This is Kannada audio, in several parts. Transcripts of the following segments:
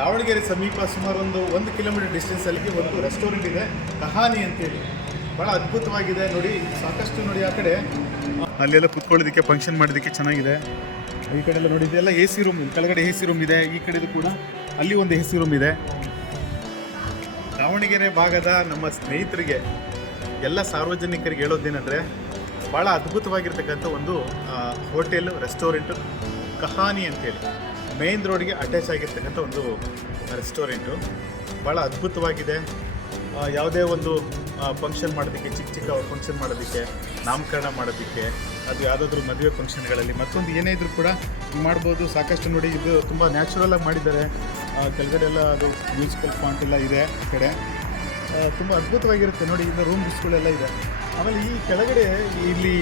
ದಾವಣಗೆರೆ ಸಮೀಪ ಸುಮಾರು ಒಂದು ಕಿಲೋಮೀಟರ್ ಡಿಸ್ಟೆನ್ಸಲ್ಲಿ ಒಂದು ರೆಸ್ಟೋರೆಂಟ್ ಇದೆ, ಕಹಾನಿ ಅಂತೇಳಿ. ಭಾಳ ಅದ್ಭುತವಾಗಿದೆ ನೋಡಿ. ಸಾಕಷ್ಟು ನೋಡಿ ಆ ಕಡೆ ಅಲ್ಲೆಲ್ಲ ಕುತ್ಕೊಳ್ಳೋದಕ್ಕೆ, ಫಂಕ್ಷನ್ ಮಾಡೋದಕ್ಕೆ ಚೆನ್ನಾಗಿದೆ. ಈ ಕಡೆ ಎಲ್ಲ ನೋಡಿ, ಇದೆಲ್ಲ ಎ ಸಿ ರೂಮ್, ಕೆಳಗಡೆ ಎ ಸಿ ರೂಮ್ ಇದೆ. ಈ ಕಡೆದು ಕೂಡ ಅಲ್ಲಿ ಒಂದು ಎ ಸಿ ರೂಮ್ ಇದೆ. ದಾವಣಗೆರೆ ಭಾಗದ ನಮ್ಮ ಸ್ನೇಹಿತರಿಗೆ, ಎಲ್ಲ ಸಾರ್ವಜನಿಕರಿಗೆ ಹೇಳೋದೇನೆಂದರೆ, ಭಾಳ ಅದ್ಭುತವಾಗಿರ್ತಕ್ಕಂಥ ಒಂದು ಹೋಟೆಲ್ ರೆಸ್ಟೋರೆಂಟು ಕಹಾನಿ ಅಂತೇಳಿ ಮೇನ್ ರೋಡ್ಗೆ ಅಟ್ಯಾಚ್ ಆಗಿರ್ತಕ್ಕಂಥ ಒಂದು ರೆಸ್ಟೋರೆಂಟು. ಭಾಳ ಅದ್ಭುತವಾಗಿದೆ. ಯಾವುದೇ ಒಂದು ಫಂಕ್ಷನ್ ಮಾಡೋದಕ್ಕೆ, ಚಿಕ್ಕ ಚಿಕ್ಕ ಫಂಕ್ಷನ್ ಮಾಡೋದಕ್ಕೆ, ನಾಮಕರಣ ಮಾಡೋದಕ್ಕೆ, ಅದು ಯಾವುದಾದ್ರೂ ಮದುವೆ ಫಂಕ್ಷನ್ಗಳಲ್ಲಿ, ಮತ್ತೊಂದು ಏನೇ ಇದ್ರೂ ಕೂಡ ಮಾಡ್ಬೋದು. ಸಾಕಷ್ಟು ನೋಡಿ, ಇದು ತುಂಬ ನ್ಯಾಚುರಲಾಗಿ ಮಾಡಿದ್ದಾರೆ. ಕೆಳಗಡೆ ಎಲ್ಲ ಅದು ಮ್ಯೂಸಿಕಲ್ ಫಾಂಟ್ ಎಲ್ಲ ಇದೆ. ಈ ಕಡೆ ತುಂಬ ಅದ್ಭುತವಾಗಿರುತ್ತೆ ನೋಡಿ. ಇದು ರೂಮ್ ಬಿಸ್ಗಳೆಲ್ಲ ಇದೆ. ಆಮೇಲೆ ಈ ಕೆಳಗಡೆ ಇಲ್ಲಿ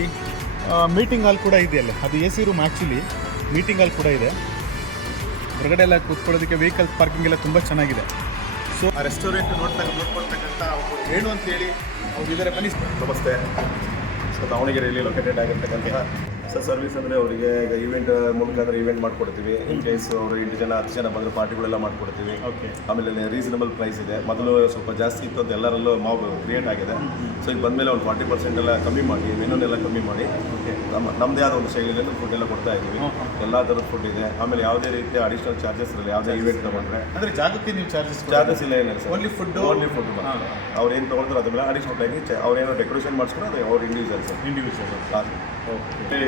ಮೀಟಿಂಗ್ ಹಾಲ್ ಕೂಡ ಇದೆಯಲ್ಲ, ಅದು A C room. Actually meeting hall ಕೂಡ ಇದೆ. ಹೊರಗಡೆ ಎಲ್ಲ ಕೂತ್ಕೊಳ್ಳೋದಕ್ಕೆ ವೆಹಿಕಲ್ ಪಾರ್ಕಿಂಗ್ ಎಲ್ಲ ತುಂಬ ಚೆನ್ನಾಗಿದೆ. ಸೊ ಆ ರೆಸ್ಟೋರೆಂಟ್ ನೋಡ್ಕೊಳ್ತಕ್ಕಂಥ ವೇಣು ಅಂತೇಳಿ ಅವ್ರು ಇದ್ದಾರೆ. ಬನ್ನಿ. ನಮಸ್ತೆ. ಸೊ ದಾವಣಗೆರೆಯಲ್ಲಿ ಲೊಕೇಟೆಡ್ ಆಗಿರ್ತಕ್ಕಂಥ ಸರ್ವಿಸ್ ಅಂದರೆ ಅವರಿಗೆ ಈಗ ಈವೆಂಟ್ ಮೂಲಕ ಅಂದರೆ ಈವೆಂಟ್ ಮಾಡಿಕೊಡ್ತೀವಿ. ಇನ್ ಕೇಸ್ ಅವರು 8 ಜನ 10 ಜನ ಬಂದರೆ ಪಾರ್ಟಿಗಳೆಲ್ಲ ಮಾಡಿಕೊಡ್ತೀವಿ. ಓಕೆ. ಆಮೇಲೆ ರೀಸನಬಲ್ ಪ್ರೈಸ್ ಇದೆ. ಮೊದಲು ಸ್ವಲ್ಪ ಜಾಸ್ತಿ ಇತ್ತು ಅಂತ ಎಲ್ಲರಲ್ಲೂ ಕ್ರಿಯೇಟ್ ಆಗಿದೆ. ಸೊ ಈಗ ಬಂದಮೇಲೆ ಒಂದು 40% ಎಲ್ಲ ಕಮ್ಮಿ ಮಾಡಿ, ಮೆನುನೆಲ್ಲ ಕಮ್ಮಿ ಮಾಡಿ, ನಮ್ಮದೇ ಆದ ಒಂದು ಶೈಲಿಯಲ್ಲಿ ಫುಡ್ ಎಲ್ಲ ಕೊಡ್ತಾ ಇದ್ದೀವಿ. ಎಲ್ಲ ಥರದ ಫುಡ್ ಇದೆ. ಆಮೇಲೆ ಯಾವುದೇ ರೀತಿಯ ಅಡಿಷನಲ್ ಚಾರ್ಜಸ್ ಇರಲ್ಲ. ಯಾವುದೇ ಈವೆಂಟ್ ತೊಗೊಂಡ್ರೆ ಅಂದರೆ ಜಾಗಕ್ಕೆ ನೀವು ಚಾರ್ಜಸ್ ಇಲ್ಲ, ಏನಿಲ್ಲ ಸರ್. ಓನ್ಲಿ ಫುಡ್ ಅವ್ರು ಏನು ತೊಗೊಳ್ತಾರೆ ಅದ್ರ ಮೇಲೆ ಅಡಿಷನಲ್ ಆಗಿ ಅವ್ರೇನೋ ಡೆಕೋರೇಷನ್ ಮಾಡಿಸ್ಕೊಂಡು ಅದು ಅವ್ರು ಇಂಡಿವಿಜುವಲ್. ಓಕೆ.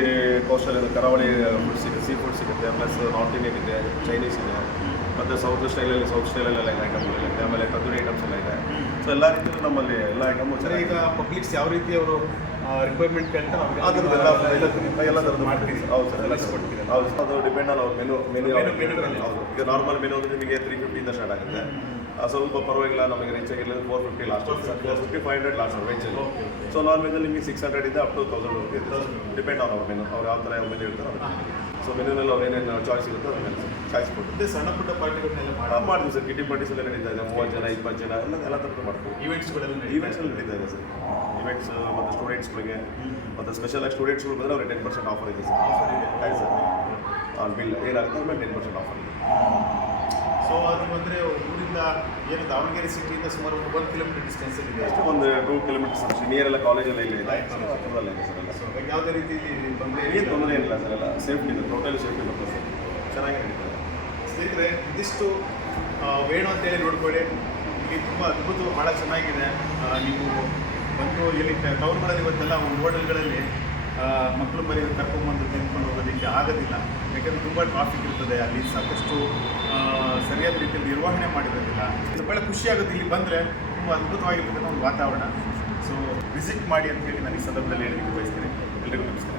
ಕೋಸ್ಟಲ್ ಕರಾವಳಿ ಫುಡ್ ಸಿಗುತ್ತೆ, ಸೀ ಫುಡ್ ಸಿಗುತ್ತೆ, ಪ್ಲಸ್ ನಾರ್ತ್ ಇಂಡಿಯನ್ ಇದೆ, ಚೈನೀಸ್ ಇದೆ, ಮತ್ತು ಸೌತ್ ಸ್ಟೈಲಲ್ಲೆಲ್ಲ ಐಟಮ್ಗಳಿದೆ. ಆಮೇಲೆ ತಂದೂರಿ ಐಟಮ್ಸ್ ಎಲ್ಲ ಇದೆ. ಸೊ ಎಲ್ಲ ರೀತಿಯಲ್ಲೂ ನಮ್ಮಲ್ಲಿ ಎಲ್ಲ ಐಟಮು ಚೆನ್ನಾಗಿ. ಈಗ ಪಬ್ಲಿಕ್ಸ್ ಯಾವ ರೀತಿ ಅವರು ರಿಕ್ವೈರ್ಮೆಂಟ್ ಕೇಳ್ತಾರೆ ಎಲ್ಲ ಥರದ್ದು ಮಾಡ್ತೀವಿ. ಹೌದು ಸರ್, ಎಲ್ಲ ಕೊಡ್ತೀವಿ. ಹೌದು, ಅದು ಡಿಪೆಂಡ್ ಆನ್ ಅವ್ರ ಮೆನು. ಹೌದು. ಈಗ ನಾರ್ಮಲ್ ಮೆನು ಅಂದರೆ ನಿಮಗೆ 350 ಸ್ಟಾರ್ಟ್ ಆಗುತ್ತೆ. ಸ್ವಲ್ಪ ಪರವಾಗಿಲ್ಲ, ನಮಗೆ ರೀಚ್ ಆಗಿರಲಿಲ್ಲ 450 last, 450 500 last veg. So non ವೆಜ್ಜಲ್ಲಿ ನಿಮಗೆ 600 ಇಂದ up to 1000 rupees depend on ಅವ್ರ ಮೆನು. ಅವ್ರು ಯಾವ ಥರ ಮೆನು ಹೇಳ್ತಾರೆ. ಸೊ ಮೆನುನಲ್ಲಿ ಅವ್ರು ಏನೇನು ಚಾಯ್ಸ್ ಇರುತ್ತೋ ಅದನ್ನ ಚಾಯ್ಸ್ ಕೊಟ್ಟು ಸಣ್ಣ ಪುಟ್ಟ ಪಾರ್ಟಿಗಳನ್ನೆಲ್ಲ ಮಾಡ್ತೀವಿ ಸರ್. ಕಿಟಿ ಪಾರ್ಟೀಸ್ ಎಲ್ಲ ನಡೀತಾ ಇದೆ. 30 ಜನ 20 ಜನ ಎಲ್ಲ ಥರದ್ದು ಮಾಡ್ತೀವಿ. ಈವೆಂಟ್ಸ್ಗಳು ನಡೀತಾ ಇದೆ ಸರ್. ಈವೆಂಟ್ಸ್ ಮತ್ತು ಸ್ಟೂಡೆಂಟ್ಸ್ಗಳಿಗೆ ಮತ್ತು ಸ್ಪೆಷಲಾಗಿ ಸ್ಟೂಡೆಂಟ್ಸ್ಗಳು ಬಂದರೆ ಅವ್ರಿಗೆ 10% ಆಫರ್ ಇದೆ ಸರ್. ಆಯ್ತು ಸರ್. ಆನ್ ಬಿಲ್ ಏನಾಗುತ್ತೆ ಆಮೇಲೆ 10% ಆಫರ್ ಇದೆ. ಸೊ ಅದು ಬಂದರೆ ಊರಿಂದ ಏನು ದಾವಣಗೆರೆ ಸಿಟಿಯಿಂದ ಸುಮಾರು 1 ಕಿಲೋಮೀಟರ್ ಡಿಸ್ಟೆನ್ಸಲ್ಲಿ ಇದೆ. ಅಷ್ಟು ಒಂದು 2 ಕಿಲೋಮೀಟರ್ಸ್ ಅಷ್ಟು ನಿಯರ್ ಎಲ್ಲ ಕಾಲೇಜೆಲ್ಲ ಇಲ್ಲ ಇದೆ ಸರ್ ಎಲ್ಲ. ಸೊ ಯಾವುದೇ ರೀತಿ ತೊಂದರೆ ಏನಿಲ್ಲ ಸರ್. ಎಲ್ಲ ಸೇಫ್ಟಿ ಇದೆ, ಟೋಟಲಿ ಸೇಫ್ಟಿ ಬರ್ತದೆ ಸರ್. ಚೆನ್ನಾಗಿ ನಡೀತದೆ. ಸ್ನೇಹಿತರೆ, ಇದಿಷ್ಟು ವೇಣು ಅಂತೇಳಿ ನೋಡ್ಕೊಳ್ಳಿ. ಇಲ್ಲಿ ತುಂಬ ಅದ್ಭುತ, ಭಾಳ ಚೆನ್ನಾಗಿದೆ. ನೀವು ಬಂದು ಇಲ್ಲಿ ಟೌನ್ಗಳಲ್ಲಿ ಇವತ್ತೆಲ್ಲ ಹೋಟೆಲ್ಗಳಲ್ಲಿ ಮಕ್ಕಳು ಮರಿ ಕರ್ಕೊಂಡ್ಬಂದು ತಿನ್ಕೊಂಡು ಹೋಗೋದಕ್ಕೆ ಆಗೋದಿಲ್ಲ. ಯಾಕೆಂದರೆ ತುಂಬ ಟ್ರಾಫಿಕ್ ಇರ್ತದೆ. ಅಲ್ಲಿ ಸಾಕಷ್ಟು ಸರಿಯಾದ ರೀತಿಯಲ್ಲಿ ನಿರ್ವಹಣೆ ಮಾಡಿರೋದಿಲ್ಲ. ಇದು ಭಾಳ ಖುಷಿಯಾಗುತ್ತೆ. ಇಲ್ಲಿ ಬಂದರೆ ತುಂಬ ಅದ್ಭುತವಾಗಿರ್ತಕ್ಕಂಥ ಒಂದು ವಾತಾವರಣ. ಸೊ ವಿಸಿಟ್ ಮಾಡಿ ಅಂತೇಳಿ ನಾನು ಈ ಸಂದರ್ಭದಲ್ಲಿ ಹೇಳಲಿಕ್ಕೆ ಬಯಸ್ತೀನಿ. ಎಲ್ಲರಿಗೂ ನಮಸ್ಕಾರ.